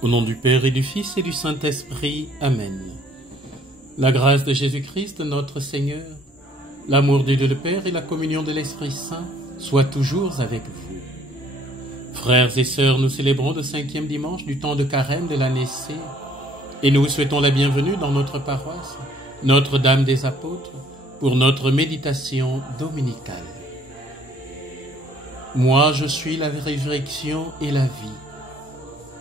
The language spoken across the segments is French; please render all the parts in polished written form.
Au nom du Père et du Fils et du Saint-Esprit. Amen. La grâce de Jésus-Christ, notre Seigneur, l'amour de Dieu le Père et la communion de l'Esprit Saint soient toujours avec vous. Frères et sœurs, nous célébrons le 5e dimanche du temps de carême de l'année C et nous vous souhaitons la bienvenue dans notre paroisse, Notre-Dame des Apôtres, pour notre méditation dominicale. Moi, je suis la résurrection et la vie.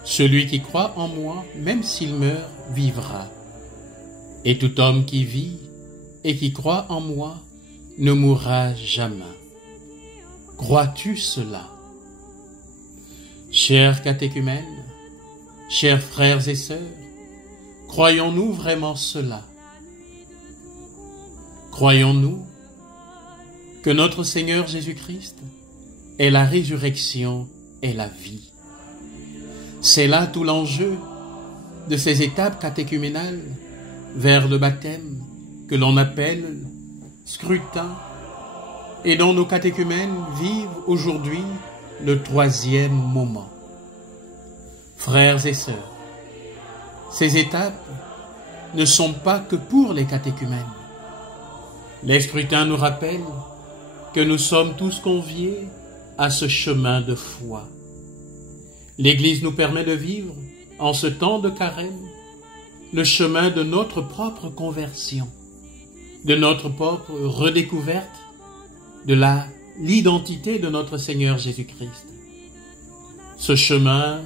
Celui qui croit en moi, même s'il meurt, vivra. Et tout homme qui vit et qui croit en moi ne mourra jamais. Crois-tu cela? Chers catéchumènes, chers frères et sœurs, croyons-nous vraiment cela? Croyons-nous que notre Seigneur Jésus-Christ est la résurrection et la vie? C'est là tout l'enjeu de ces étapes catéchuménales vers le baptême que l'on appelle scrutin et dont nos catéchumènes vivent aujourd'hui le 3e moment. Frères et sœurs, ces étapes ne sont pas que pour les catéchumènes. Les scrutins nous rappellent que nous sommes tous conviés à ce chemin de foi. L'Église nous permet de vivre, en ce temps de carême, le chemin de notre propre conversion, de notre propre redécouverte de l'identité de notre Seigneur Jésus-Christ. Ce chemin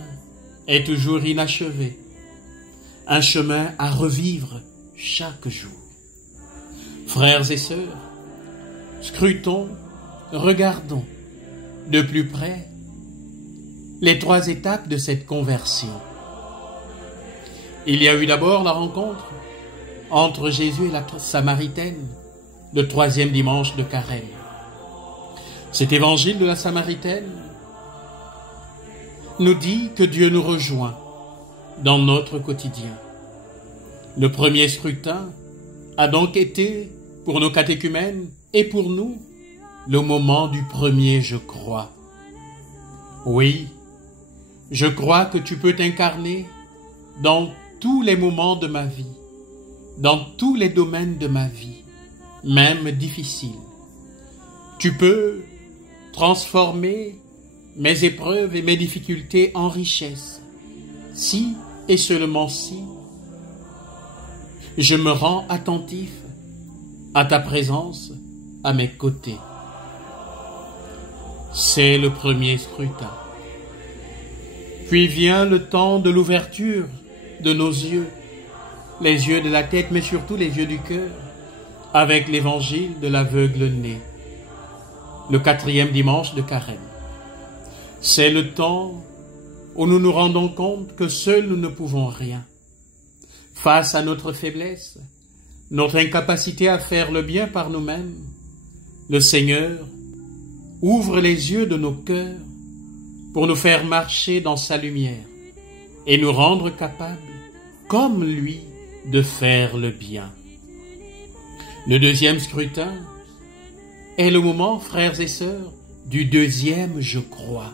est toujours inachevé, un chemin à revivre chaque jour. Frères et sœurs, scrutons, regardons de plus près les 3 étapes de cette conversion. Il y a eu d'abord la rencontre entre Jésus et la Samaritaine, le 3e dimanche de carême. Cet évangile de la Samaritaine nous dit que Dieu nous rejoint dans notre quotidien. Le premier scrutin a donc été, pour nos catéchumènes et pour nous, le moment du premier « je crois ». Oui, je crois que tu peux t'incarner dans tous les moments de ma vie, dans tous les domaines de ma vie, même difficiles. Tu peux transformer mes épreuves et mes difficultés en richesse, si et seulement si je me rends attentif à ta présence à mes côtés. C'est le premier scrutin. Puis vient le temps de l'ouverture de nos yeux, les yeux de la tête, mais surtout les yeux du cœur, avec l'évangile de l'aveugle né, le 4e dimanche de carême. C'est le temps où nous nous rendons compte que seuls nous ne pouvons rien. Face à notre faiblesse, notre incapacité à faire le bien par nous-mêmes, le Seigneur ouvre les yeux de nos cœurs pour nous faire marcher dans sa lumière et nous rendre capables, comme lui, de faire le bien. Le 2e scrutin est le moment, frères et sœurs, du 2e « je crois ».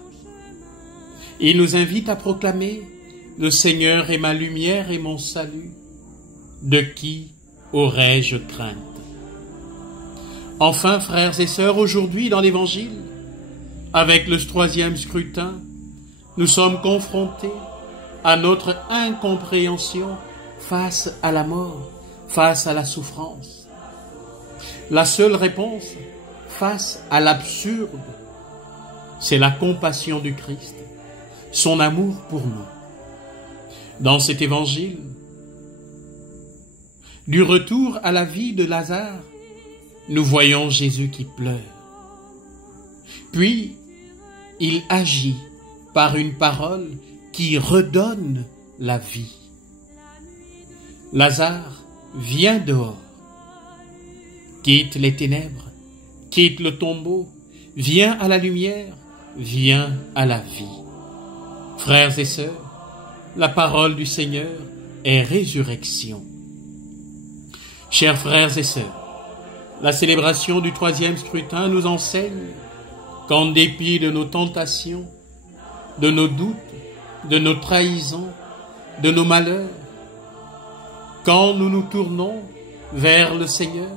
Il nous invite à proclamer « Le Seigneur est ma lumière et mon salut, de qui aurais-je crainte ?» Enfin, frères et sœurs, aujourd'hui dans l'Évangile, avec le 3e scrutin, nous sommes confrontés à notre incompréhension face à la mort, face à la souffrance. La seule réponse face à l'absurde, c'est la compassion du Christ, son amour pour nous. Dans cet évangile, du retour à la vie de Lazare, nous voyons Jésus qui pleure. Puis, il agit par une parole qui redonne la vie. Lazare, viens dehors. Quitte les ténèbres, quitte le tombeau, viens à la lumière, viens à la vie. Frères et sœurs, la parole du Seigneur est résurrection. Chers frères et sœurs, la célébration du 3e scrutin nous enseigne qu'en dépit de nos tentations, de nos doutes, de nos trahisons, de nos malheurs, quand nous nous tournons vers le Seigneur,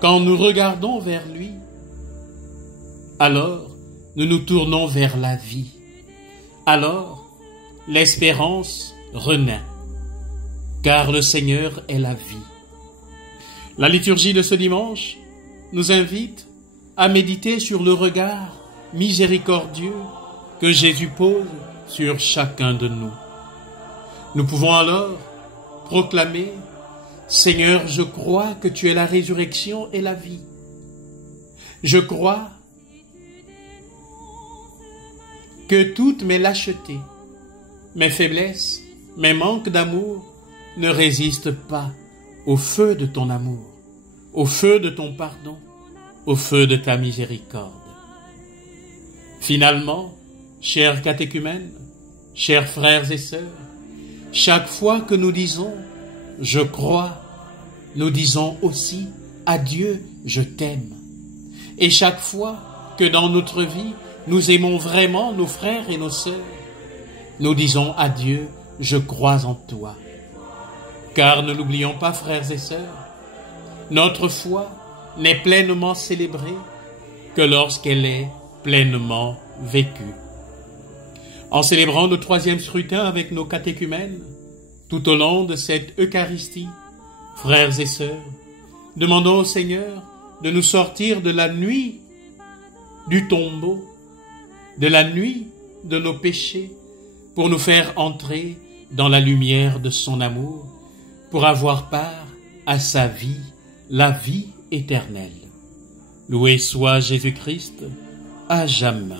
quand nous regardons vers lui, alors nous nous tournons vers la vie. Alors l'espérance renaît, car le Seigneur est la vie. La liturgie de ce dimanche nous invite à méditer sur le regard miséricordieux que Jésus pose sur chacun de nous. Nous pouvons alors proclamer: Seigneur, je crois que tu es la résurrection et la vie. Je crois que toutes mes lâchetés, mes faiblesses, mes manques d'amour ne résistent pas au feu de ton amour, au feu de ton pardon, au feu de ta miséricorde. Finalement, chers catéchumènes, chers frères et sœurs, chaque fois que nous disons « je crois », nous disons aussi « à Dieu, je t'aime ». Et chaque fois que dans notre vie, nous aimons vraiment nos frères et nos sœurs, nous disons à Dieu « je crois en toi ». Car ne l'oublions pas, frères et sœurs, notre foi n'est pleinement célébrée que lorsqu'elle est pleinement vécue. En célébrant le 3e scrutin avec nos catéchumènes, tout au long de cette Eucharistie, frères et sœurs, demandons au Seigneur de nous sortir de la nuit du tombeau, de la nuit de nos péchés, pour nous faire entrer dans la lumière de son amour, pour avoir part à sa vie, la vie éternelle. Loué soit Jésus-Christ, à jamais.